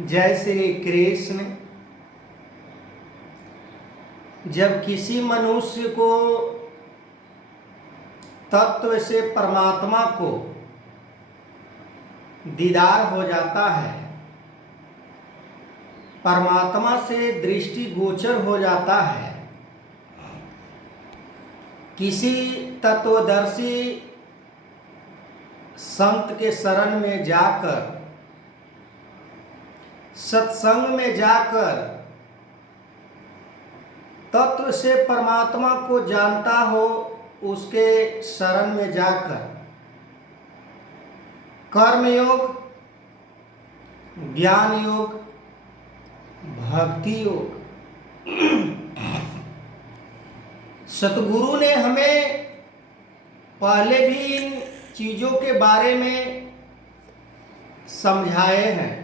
जय श्री कृष्ण। जब किसी मनुष्य को तत्व से परमात्मा को दीदार हो जाता है, परमात्मा से दृष्टि गोचर हो जाता है, किसी तत्वदर्शी संत के शरण में जाकर, सत्संग में जाकर तत्व से परमात्मा को जानता हो, उसके शरण में जाकर कर्म योग, ज्ञान योग, भक्ति योग, सतगुरु ने हमें पहले भी इन चीजों के बारे में समझाए हैं।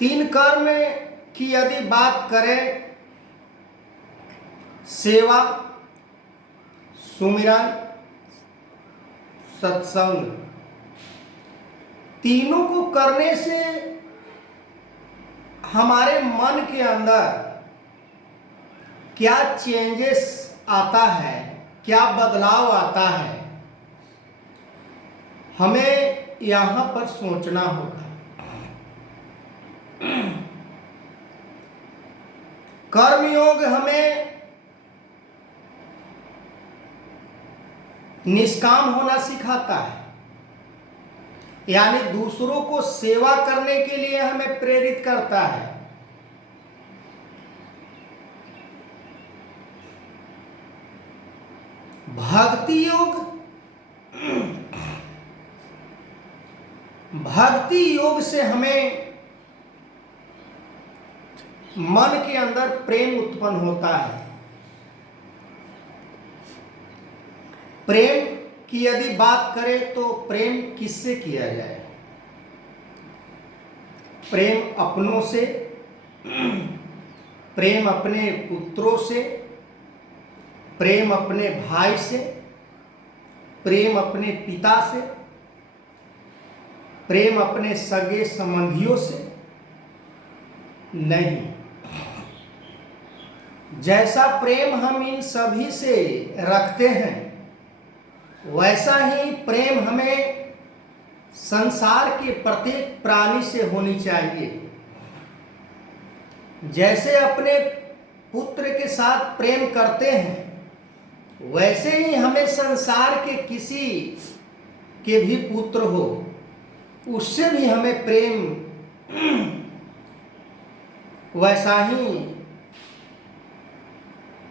तीन कर्म की यदि बात करें, सेवा, सुमिरन, सत्संग, तीनों को करने से हमारे मन के अंदर क्या चेंजेस आता है, क्या बदलाव आता है, हमें यहाँ पर सोचना होगा। कर्मयोग हमें निष्काम होना सिखाता है, यानी दूसरों को सेवा करने के लिए हमें प्रेरित करता है। भक्ति योग, भक्ति योग से हमें मन के अंदर प्रेम उत्पन्न होता है। प्रेम की यदि बात करें तो प्रेम किससे किया जाए? प्रेम अपनों से, प्रेम अपने पुत्रों से, प्रेम अपने भाई से, प्रेम अपने पिता से, प्रेम अपने सगे संबंधियों से नहीं। जैसा प्रेम हम इन सभी से रखते हैं, वैसा ही प्रेम हमें संसार के प्रत्येक प्राणी से होनी चाहिए। जैसे अपने पुत्र के साथ प्रेम करते हैं, वैसे ही हमें संसार के किसी के भी पुत्र हो, उससे भी हमें प्रेम वैसा ही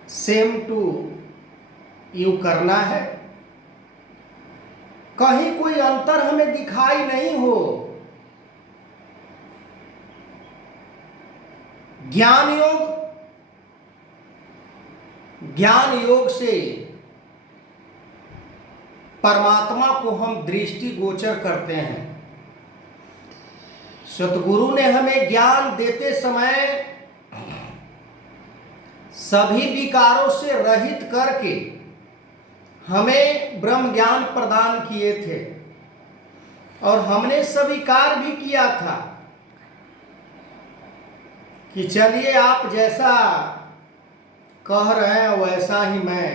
सेम टू यू करना है। कहीं कोई अंतर हमें दिखाई नहीं हो। ज्ञान योग, ज्ञान योग से परमात्मा को हम दृष्टि गोचर करते हैं। सतगुरु ने हमें ज्ञान देते समय सभी विकारों से रहित करके हमें ब्रह्म ज्ञान प्रदान किए थे, और हमने स्वीकार भी किया था कि चलिए आप जैसा कह रहे हैं वैसा ही मैं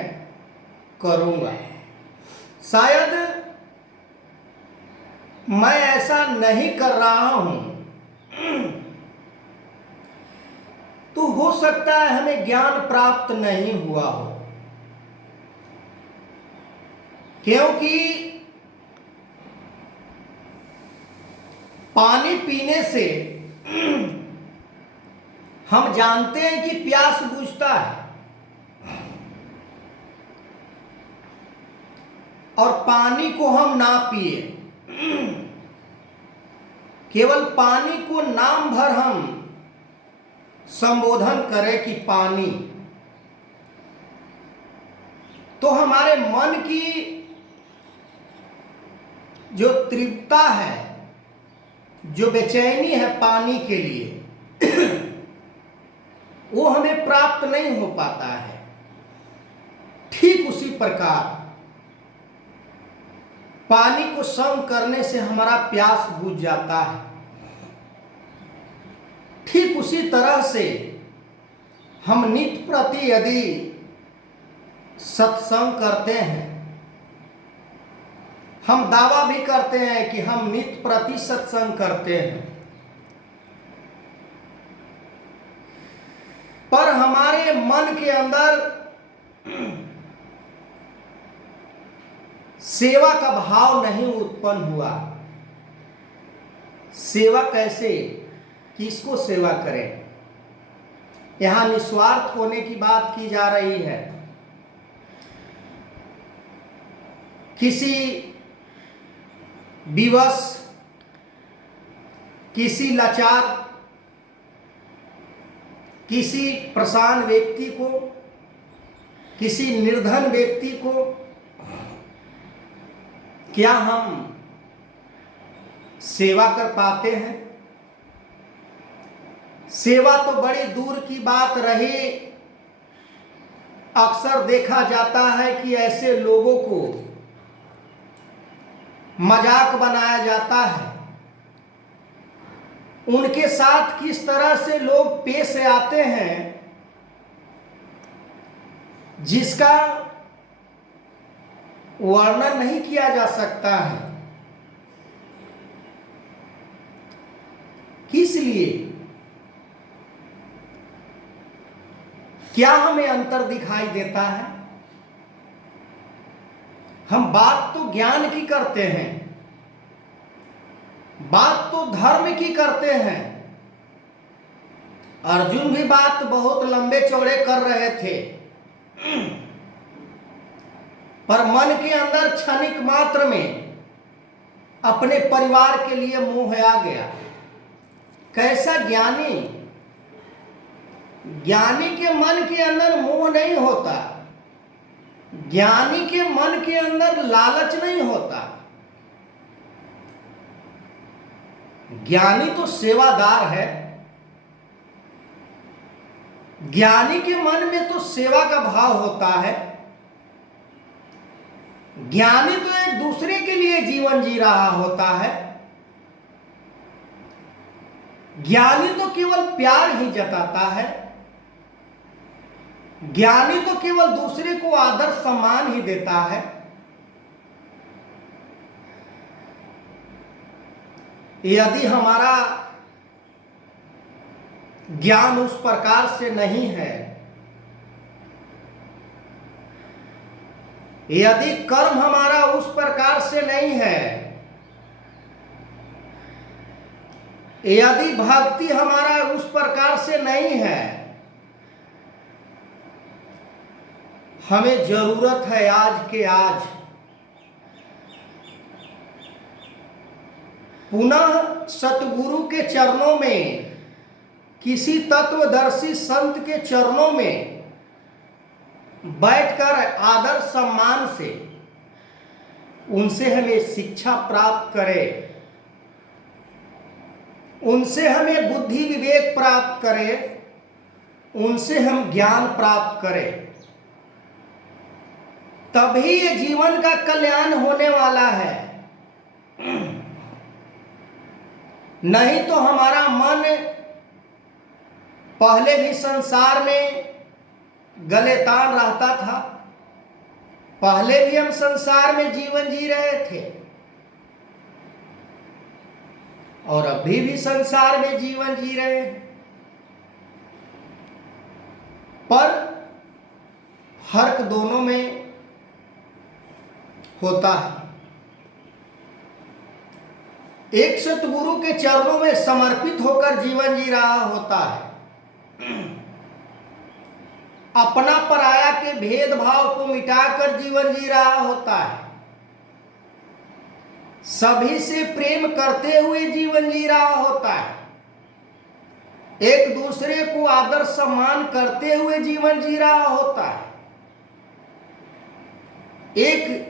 करूंगा। शायद मैं ऐसा नहीं कर रहा हूं, तो हो सकता है हमें ज्ञान प्राप्त नहीं हुआ हो, क्योंकि पानी पीने से हम जानते हैं कि प्यास बुझता है, और पानी को हम ना पिए, केवल पानी को नाम भर हम संबोधन करें कि पानी, तो हमारे मन की जो तृप्तता है, जो बेचैनी है पानी के लिए, वो हमें प्राप्त नहीं हो पाता है। ठीक उसी प्रकार पानी को सम करने से हमारा प्यास बुझ जाता है। ठीक उसी तरह से हम नित्य प्रति यदि सत्संग करते हैं, हम दावा भी करते हैं कि हम नित्य प्रति सत्संग करते हैं, पर हमारे मन के अंदर सेवा का भाव नहीं उत्पन्न हुआ। सेवा कैसे, किसको सेवा करें? यहां निस्वार्थ होने की बात की जा रही है। किसी विवश, किसी लाचार, किसी परेशान व्यक्ति को, किसी निर्धन व्यक्ति को क्या हम सेवा कर पाते हैं? सेवा तो बड़ी दूर की बात रही। अक्सर देखा जाता है कि ऐसे लोगों को मजाक बनाया जाता है। उनके साथ किस तरह से लोग पेश आते हैं जिसका वर्णन नहीं किया जा सकता है। किस लिए? क्या हमें अंतर दिखाई देता है? हम बात तो ज्ञान की करते हैं, बात तो धर्म की करते हैं। अर्जुन भी बात बहुत लंबे चौड़े कर रहे थे, पर मन के अंदर क्षणिक मात्र में अपने परिवार के लिए मोह आ गया। कैसा ज्ञानी? ज्ञानी के मन के अंदर मोह नहीं होता, ज्ञानी के मन के अंदर लालच नहीं होता। ज्ञानी तो सेवादार है। ज्ञानी के मन में तो सेवा का भाव होता है। ज्ञानी तो एक दूसरे के लिए जीवन जी रहा होता है। ज्ञानी तो केवल प्यार ही जताता है। ज्ञानी तो केवल दूसरे को आदर सम्मान ही देता है। यदि हमारा ज्ञान उस प्रकार से नहीं है, यदि कर्म हमारा उस प्रकार से नहीं है, यदि भक्ति हमारा उस प्रकार से नहीं है, हमें जरूरत है आज के आज पुनः सतगुरु के चरणों में, किसी तत्वदर्शी संत के चरणों में बैठकर आदर सम्मान से उनसे हमें शिक्षा प्राप्त करें, उनसे हमें बुद्धि विवेक प्राप्त करें, उनसे हम ज्ञान प्राप्त करें। तभी ये जीवन का कल्याण होने वाला है। नहीं तो हमारा मन पहले भी संसार में गले तान रहता था, पहले भी हम संसार में जीवन जी रहे थे और अभी भी संसार में जीवन जी रहे हैं, पर फर्क दोनों में होता है। एक सतगुरु के चरणों में समर्पित होकर जीवन जी रहा होता है, अपना पराया के भेदभाव को मिटाकर जीवन जी रहा होता है, सभी से प्रेम करते हुए जीवन जी रहा होता है, एक दूसरे को आदर सम्मान करते हुए जीवन जी रहा होता है, एक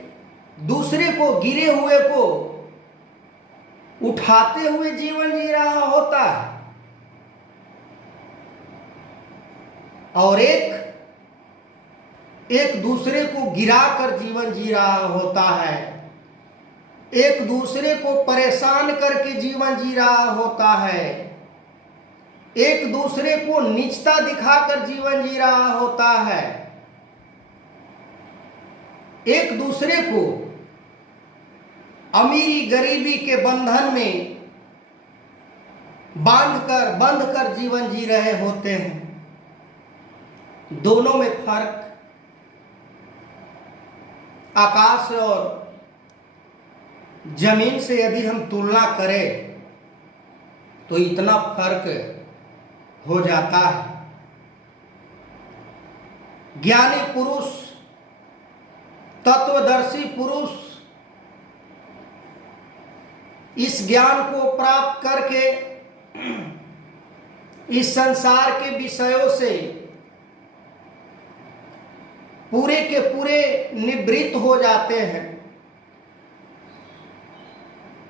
दूसरे को गिरे हुए को उठाते हुए जीवन जी रहा होता है, और एक दूसरे को गिराकर जीवन जी रहा होता है। एक दूसरे को परेशान करके जीवन जी रहा होता है, एक दूसरे को नीचता दिखाकर जीवन जी रहा होता है, एक दूसरे को अमीरी गरीबी के बंधन में बंध कर जीवन जी रहे होते हैं। दोनों में फर्क आकाश और जमीन से यदि हम तुलना करें तो इतना फर्क हो जाता है। ज्ञानी पुरुष, तत्वदर्शी पुरुष इस ज्ञान को प्राप्त करके इस संसार के विषयों से पूरे के पूरे निवृत्त हो जाते हैं।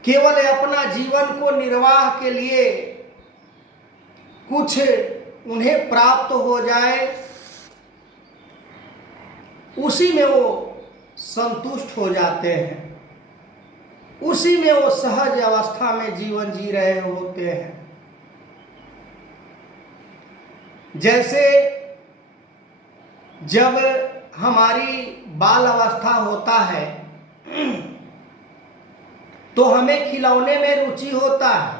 केवल अपना जीवन को निर्वाह के लिए कुछ उन्हें प्राप्त हो जाए, उसी में वो संतुष्ट हो जाते हैं, उसी में वो सहज अवस्था में जीवन जी रहे होते हैं। जैसे जब हमारी बाल अवस्था होता है तो हमें खिलौने में रुचि होता है।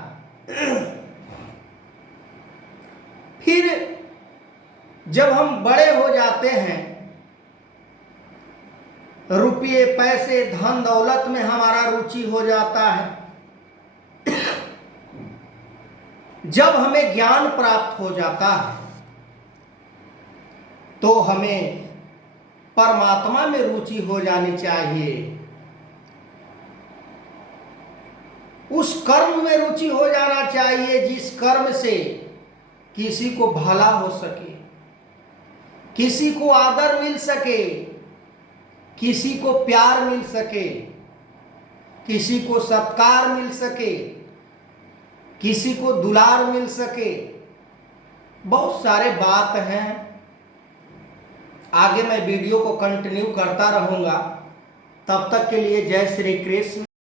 फिर जब हम बड़े हो जाते हैं, रुपये पैसे धन दौलत में हमारा रुचि हो जाता है। जब हमें ज्ञान प्राप्त हो जाता है तो हमें परमात्मा में रुचि हो जानी चाहिए, उस कर्म में रुचि हो जाना चाहिए जिस कर्म से किसी को भला हो सके, किसी को आदर मिल सके, किसी को प्यार मिल सके, किसी को सत्कार मिल सके, किसी को दुलार मिल सके। बहुत सारे बात हैं, आगे मैं वीडियो को कंटिन्यू करता रहूँगा। तब तक के लिए जय श्री कृष्ण।